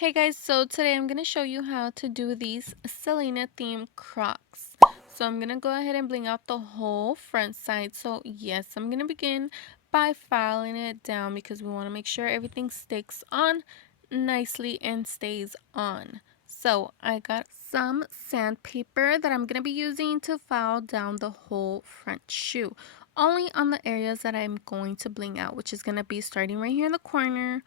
Hey guys, so today I'm going to show you how to do these Selena themed Crocs. So I'm going to go ahead and bling out the whole front side. So yes, I'm going to begin by filing it down because we want to make sure everything sticks on nicely and stays on. So I got some sandpaper that I'm going to be using to file down the whole front shoe. Only on the areas that I'm going to bling out, which is going to be starting right here in the corner,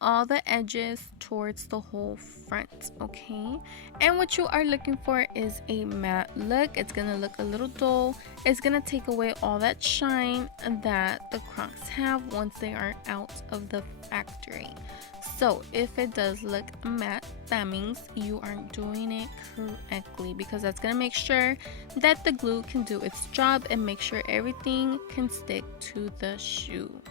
all the edges towards the whole front. Okay, and what you are looking for is a matte look. It's gonna look a little dull. It's gonna take away all that shine that the Crocs have once they are out of the factory. So if it does look matte, that means you aren't doing it correctly, because that's gonna make sure that the glue can do its job and make sure everything can stick to the shoe.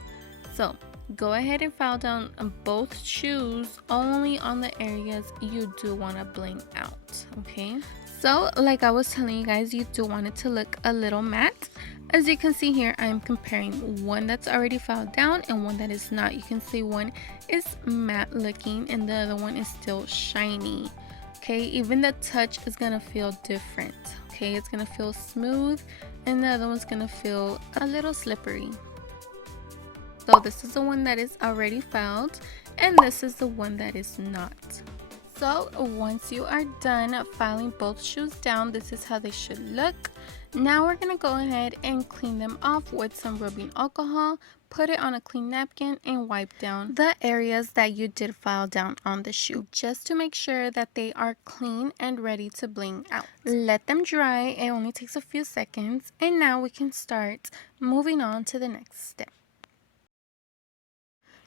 So go ahead and file down both shoes only on the areas you do want to bling out. Okay, so like I was telling you guys, you do want it to look a little matte. As you can see here, I'm comparing one that's already filed down and one that is not. You can see one is matte looking and the other one is still shiny. Okay, even the touch is gonna feel different. Okay, it's gonna feel smooth and the other one's gonna feel a little slippery. So this is the one that is already filed and this is the one that is not. So once you are done filing both shoes down, this is how they should look. Now we're going to go ahead and clean them off with some rubbing alcohol. Put it on a clean napkin and wipe down the areas that you did file down on the shoe, just to make sure that they are clean and ready to bling out. Let them dry. It only takes a few seconds, and now we can start moving on to the next step.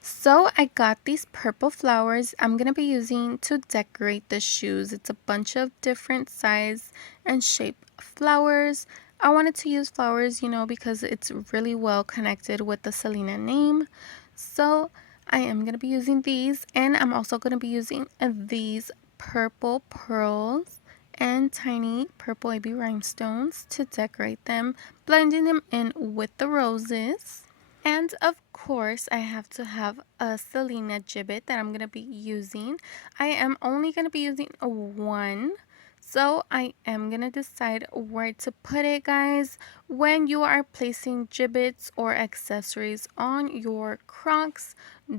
So I got these purple flowers I'm going to be using to decorate the shoes. It's a bunch of different size and shape flowers. I wanted to use flowers, because it's really well connected with the Selena name. So I am going to be using these, and I'm also going to be using these purple pearls and tiny purple AB rhinestones to decorate them, blending them in with the roses. And of course, I have to have a Selena gibbet that I'm going to be using. I am only going to be using a one. So I am going to decide where to put it, guys. When you are placing gibbets or accessories on your Crocs,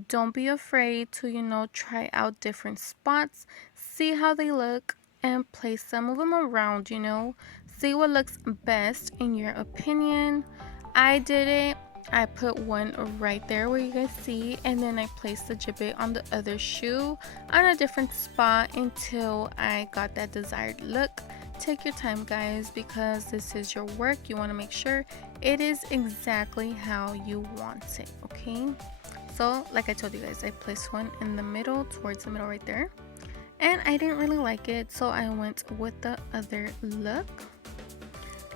don't be afraid to, try out different spots. See how they look and place some of them around, See what looks best in your opinion. I did it. I put one right there where you guys see, and then I placed the gibbet on the other shoe on a different spot until I got that desired look. Take your time, guys, because this is your work. You want to make sure it is exactly how you want it, okay? So like I told you guys, I placed one in the middle, towards the middle right there, and I didn't really like it, so I went with the other look.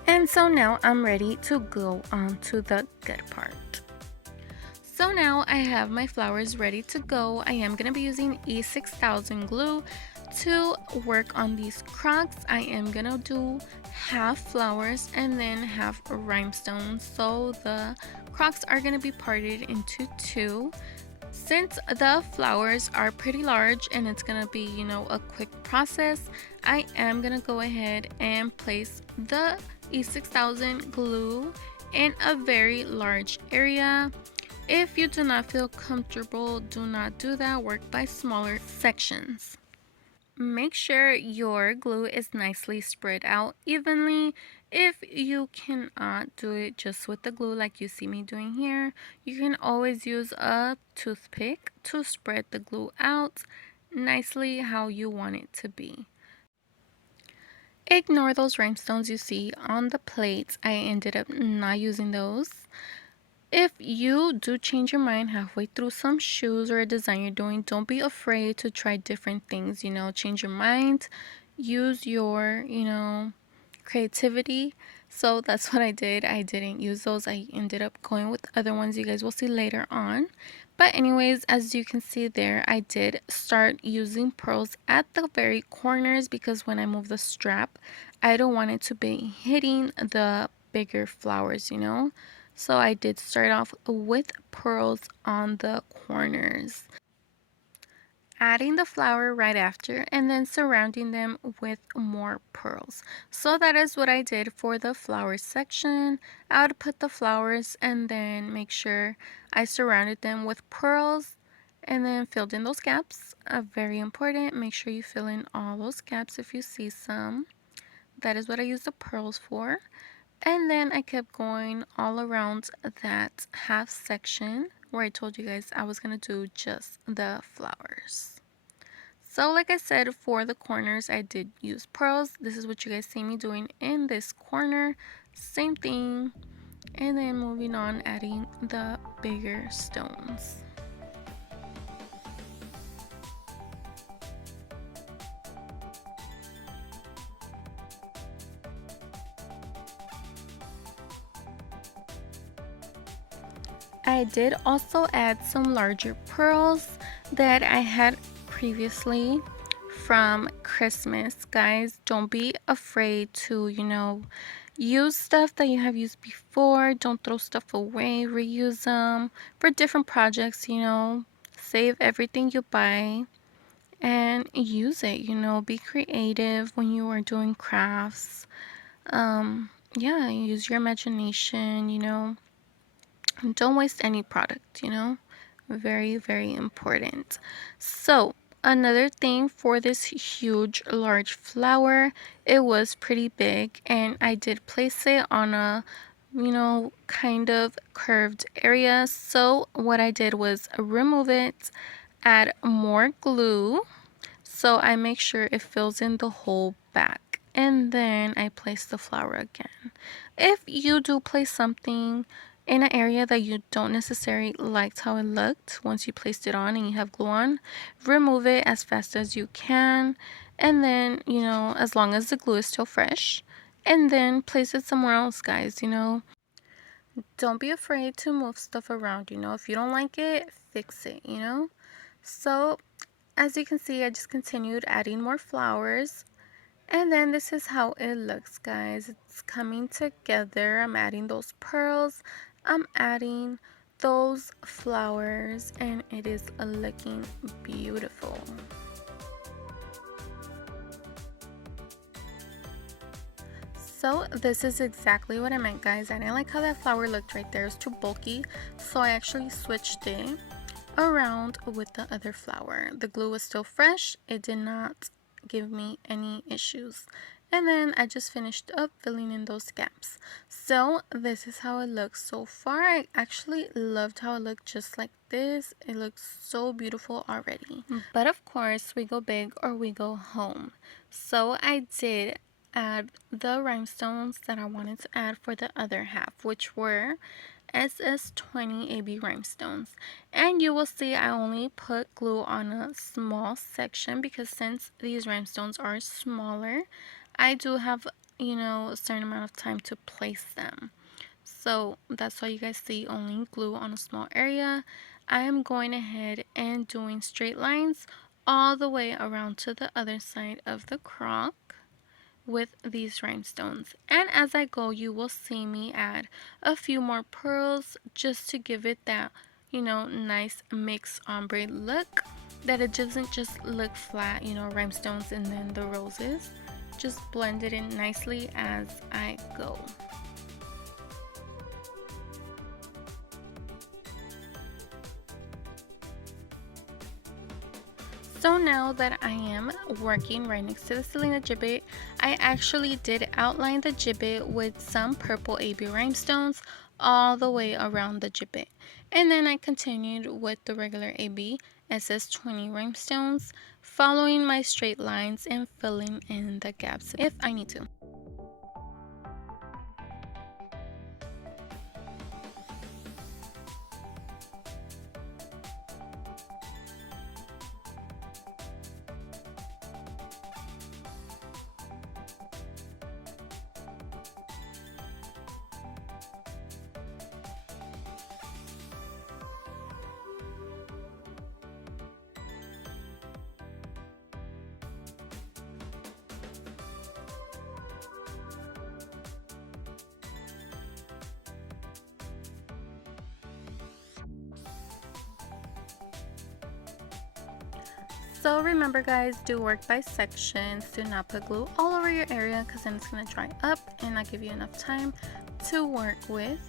And so now I'm ready to go on to the good part. So now I have my flowers ready to go. I am going to be using E6000 glue to work on these Crocs. I am going to do half flowers and then half rhinestones. So the Crocs are going to be parted into two. Since the flowers are pretty large and it's going to be, a quick process, I am going to go ahead and place the E6000 glue in a very large area. If you do not feel comfortable, do not do that. Work by smaller sections. Make sure your glue is nicely spread out evenly. If you cannot do it just with the glue like you see me doing here, you can always use a toothpick to spread the glue out nicely how you want it to be. Ignore those rhinestones you see on the plates. I ended up not using those. If you do change your mind halfway through some shoes or a design you're doing, don't be afraid to try different things, change your mind, use your, creativity. So that's what I did. I didn't use those. I ended up going with other ones you guys will see later on. But anyways, as you can see there, I did start using pearls at the very corners because when I move the strap, I don't want it to be hitting the bigger flowers, So I did start off with pearls on the corners. adding the flower right after, and then surrounding them with more pearls. So that is what I did for the flower section. I would put the flowers and then make sure I surrounded them with pearls and then filled in those gaps. Very important, make sure you fill in all those gaps if you see some. That is what I use the pearls for. And then I kept going all around that half section where I told you guys I was going to do just the flowers. So like I said, for the corners, I did use pearls. This is what you guys see me doing in this corner. Same thing. And then moving on, adding the bigger stones. I did also add some larger pearls that I had previously from Christmas. Guys, don't be afraid to, use stuff that you have used before. Don't throw stuff away, reuse them for different projects, Save everything you buy and use it, Be creative when you are doing crafts. Yeah, use your imagination. Don't waste any product, very, very important. So another thing for this huge large flower, it was pretty big and I did place it on a kind of curved area. So what I did was remove it, add more glue, so I make sure it fills in the whole back, and then I place the flower again. If you do place something in an area that you don't necessarily liked how it looked once you placed it on and you have glue on, remove it as fast as you can, and then, as long as the glue is still fresh, and then place it somewhere else, guys. Don't be afraid to move stuff around. If you don't like it, fix it. So as you can see, I just continued adding more flowers. And then this is how it looks, guys. It's coming together. I'm adding those pearls. I'm adding those flowers. And it is looking beautiful. So this is exactly what I meant, guys. I didn't like how that flower looked right there. It was too bulky. So I actually switched it around with the other flower. The glue was still fresh. It did not give me any issues. And then I just finished up filling in those gaps. So this is how it looks so far. I actually loved how it looked just like this. It looks so beautiful already. But of course, we go big or we go home. So I did add the rhinestones that I wanted to add for the other half, which were SS20 AB rhinestones. And you will see I only put glue on a small section because since these rhinestones are smaller, I do have, a certain amount of time to place them. So that's why you guys see only glue on a small area. I am going ahead and doing straight lines all the way around to the other side of the crock with these rhinestones. And as I go, you will see me add a few more pearls just to give it that, nice mixed ombre look, that it doesn't just look flat, rhinestones and then the roses. Just blend it in nicely as I go. So now that I am working right next to the Selena gibbet, I actually did outline the gibbet with some purple AB rhinestones all the way around the gibbet. And then I continued with the regular AB SS20 rhinestones, following my straight lines and filling in the gaps if I need to. So remember guys, do work by sections. Do not put glue all over your area because then it's going to dry up and not give you enough time to work with.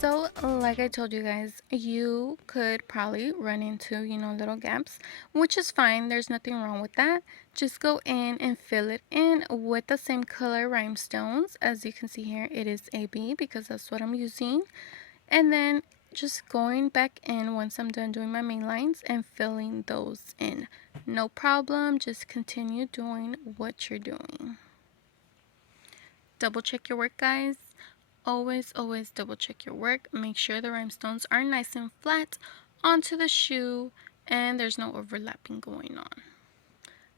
So like I told you guys, you could probably run into, little gaps, which is fine. There's nothing wrong with that. Just go in and fill it in with the same color rhinestones. As you can see here, it is AB because that's what I'm using. And then just going back in once I'm done doing my main lines and filling those in. No problem. Just continue doing what you're doing. Double check your work, guys. Always double check your work. Make sure the rhinestones are nice and flat onto the shoe and there's no overlapping going on.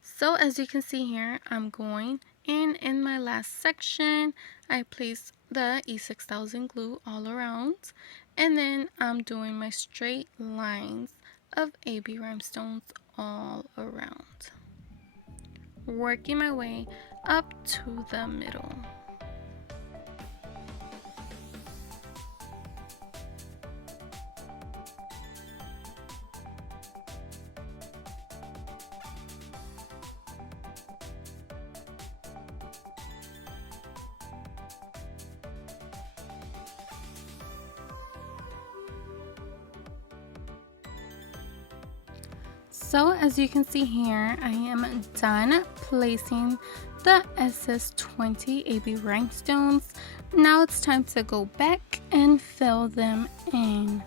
So as you can see here, I'm going in my last section. I place the E6000 glue all around, and then I'm doing my straight lines of AB rhinestones all around, working my way up to the middle. So as you can see here, I am done placing the SS20 AB rhinestones. Now it's time to go back and fill them in.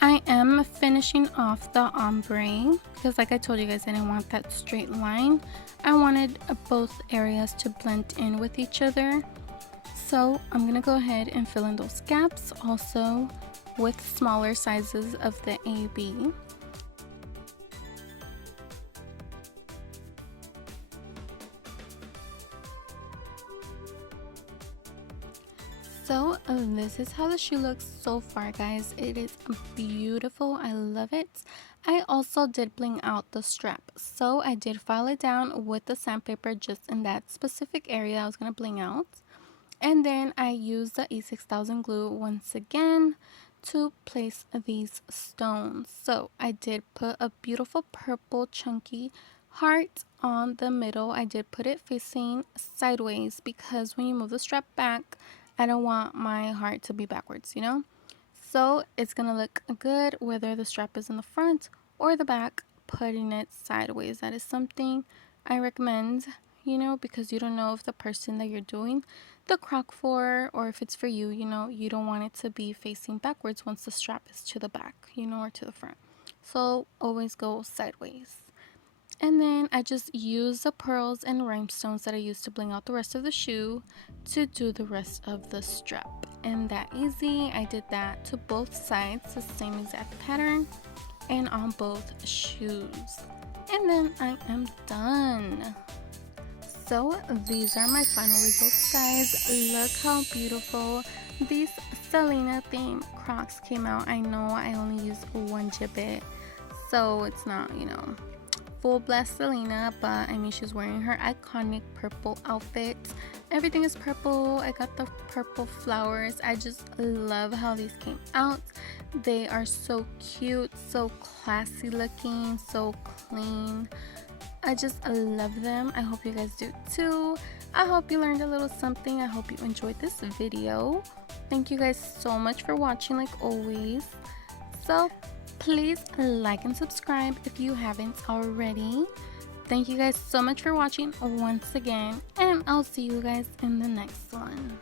I am finishing off the ombre because like I told you guys, I didn't want that straight line. I wanted both areas to blend in with each other. So I'm gonna go ahead and fill in those gaps also with smaller sizes of the AB. So this is how the shoe looks so far, guys. It is beautiful. I love it. I also did bling out the strap. So I did file it down with the sandpaper just in that specific area I was going to bling out. And then I used the E6000 glue once again to place these stones. So I did put a beautiful purple chunky heart on the middle. I did put it facing sideways because when you move the strap back, I don't want my heart to be backwards, So it's gonna look good whether the strap is in the front or the back, putting it sideways. That is something I recommend, because you don't know if the person that you're doing the croc for, or if it's for you, you don't want it to be facing backwards once the strap is to the back, or to the front. So always go sideways. And then I just use the pearls and rhinestones that I used to bling out the rest of the shoe to do the rest of the strap. And that easy. I did that to both sides, the same exact pattern, and on both shoes. And then I am done. So these are my final results, guys. Look how beautiful these Selena themed Crocs came out. I know I only used one gibbet, so it's not, full blast Selena, but I mean, she's wearing her iconic purple outfit. Everything is purple. I got the purple flowers. I just love how these came out. They are so cute, so classy looking, so clean. I just love them. I hope you guys do too. I hope you learned a little something. I hope you enjoyed this video. Thank you guys so much for watching, like always. So please like and subscribe if you haven't already. Thank you guys so much for watching once again, and I'll see you guys in the next one.